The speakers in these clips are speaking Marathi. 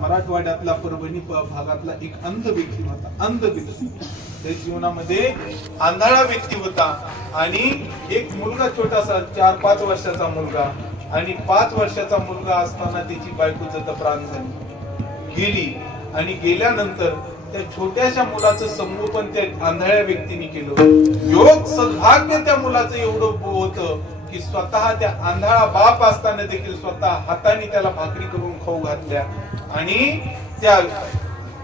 मराठवाड्यातला परभणी भागातला एक अंध व्यक्ती होता. अंध व्यक्ती, त्या जीवनामध्ये आंधळा व्यक्ती होता. आणि एक मुलगा छोटासा 4-5 वर्षाचा मुलगा, आणि 5 वर्षाचा मुलगा असताना त्याची बायको जतप्राण झाली, गेली. आणि गेल्यानंतर त्या छोट्याशा मुलाचं संगोपन त्या आंधळ्या व्यक्तीने केलं. योग सद्भाग्य त्या मुलाचं एवढं होतं की स्वतः त्या आंधळा बाप असताना देखील स्वतः हाताने त्याला भाकरी करून खाऊ घातल्या. आणि त्या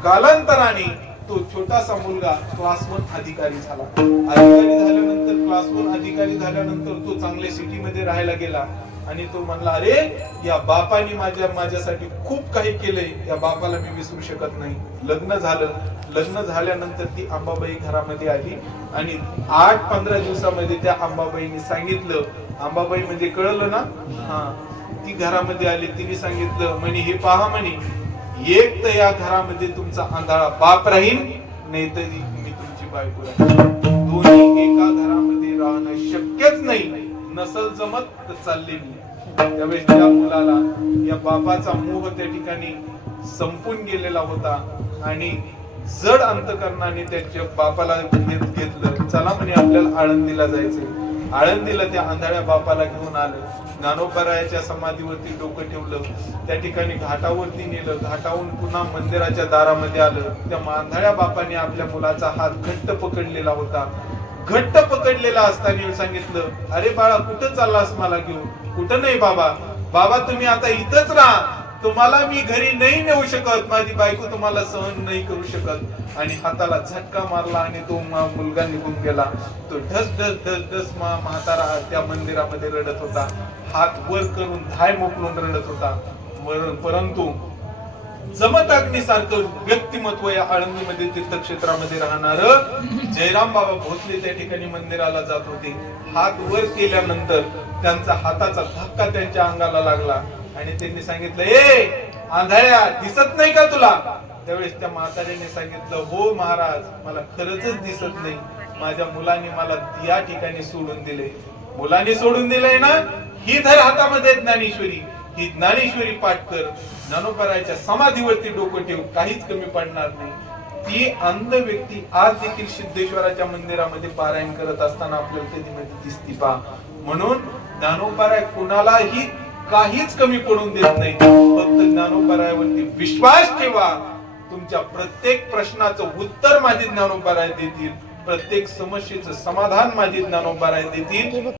कालांतराने तो छोटासा मुलगा क्लास 1 अधिकारी झाला. अधिकारी झाल्यानंतर, क्लास 1 अधिकारी झाल्यानंतर तो चांगल्या सिटीमध्ये राहायला गेला. आणि तो म्हणला, अरे या बापाने माझ्यासाठी खूप काही केलंय, या बापाला मी विसरू शकत नाही. लग्न झालं. लग्न झाल्यानंतर ती अंबाबाई घरामध्ये आली. आणि 8-15 दिवसामध्ये त्या अंबाबाईने सांगितलं, अंबाबाई म्हणजे कळलं ना, हा, ती घरामध्ये आली. तिने सांगितलं, म्हणे हे पहा, म्हणे एक तर या घरामध्ये तुमचा आंधळा बाप राहील, नाही तर मी तुमची बायको राहील. दोन्ही एका घरामध्ये राहणं शक्यच नाही. नसल जमत तर चालले मी. त्यावेळेस त्या मुलाला या बापाचा मोह त्या ठिकाणी संपून गेलेला होता. आणि जड अंतकरणाने त्याच्या बापाला घेतलं. चला म्हणे आपल्याला आळंदीला जायचंय. आळंदीला त्या आंधळ्या बापाला घेऊन आलं. ज्ञानोबरायाच्या समाधीवरती डोकं ठेवलं. त्या ठिकाणी घाटावरती नेलं. घाटावरून पुन्हा मंदिराच्या दारामध्ये आलं. त्या आंधळ्या बापाने आपल्या मुलाचा हात घट्ट पकडलेला होता. घट्ट पकडलेला असताना सांगितलं, अरे बाळा कुठं चाललास मला घेऊन? कुठं नाही बाबा, बाबा तुम्ही आता इथंच राहा, तुम्हाला मी घरी नाही नेऊ शकत, माझी बायको तुम्हाला सहन नाही करू शकत. आणि हाताला झटका मारला आणि तो मुलगा निघून गेला. तो ढस ढस ढस ढस म्हातारा त्या मंदिरामध्ये रडत होता. हात वर करून धाय मोकलून रडत होता. परंतु जमत अग्नीसारखं व्यक्तिमत्व या आळंदीमध्ये तीर्थक्षेत्रामध्ये राहणार जयराम बाबा भोसले त्या ठिकाणी मंदिराला जात होते. हात वर केल्यानंतर त्यांचा हाताचा धक्का त्यांच्या अंगाला लागला. आणि त्यांनी सांगितलं, ए आंधळ्या, दिसत नाही का तुला? त्यावेळेस त्या म्हाताऱ्याने सांगितलं, हो महाराज, मला खरंच दिसत नाही. माझ्या मुलाने मला या ठिकाणी सोडून दिले. मुलाने सोडून दिलंय ना, ही धर हातामध्ये ज्ञानेश्वरी, ही ज्ञानेश्वरी पाठ कर. ज्ञानोबरायाच्या समाधीवरती डोकं ठेव, काहीच कमी पडणार नाही. ती अंध व्यक्ती आज देखील सिद्धेश्वराच्या मंदिरामध्ये पारायण करत असताना आपल्याला कधी दिसती पा. म्हणून ज्ञानोबराय कुणालाही काहीच कमी पडून देत नाही. फक्त ज्ञानोबरायावरती विश्वास ठेवा. तुमच्या प्रत्येक प्रश्नाचं उत्तर माझे ज्ञानोबराय देतील. प्रत्येक समस्येचं समाधान माझे ज्ञानोबराय देतील.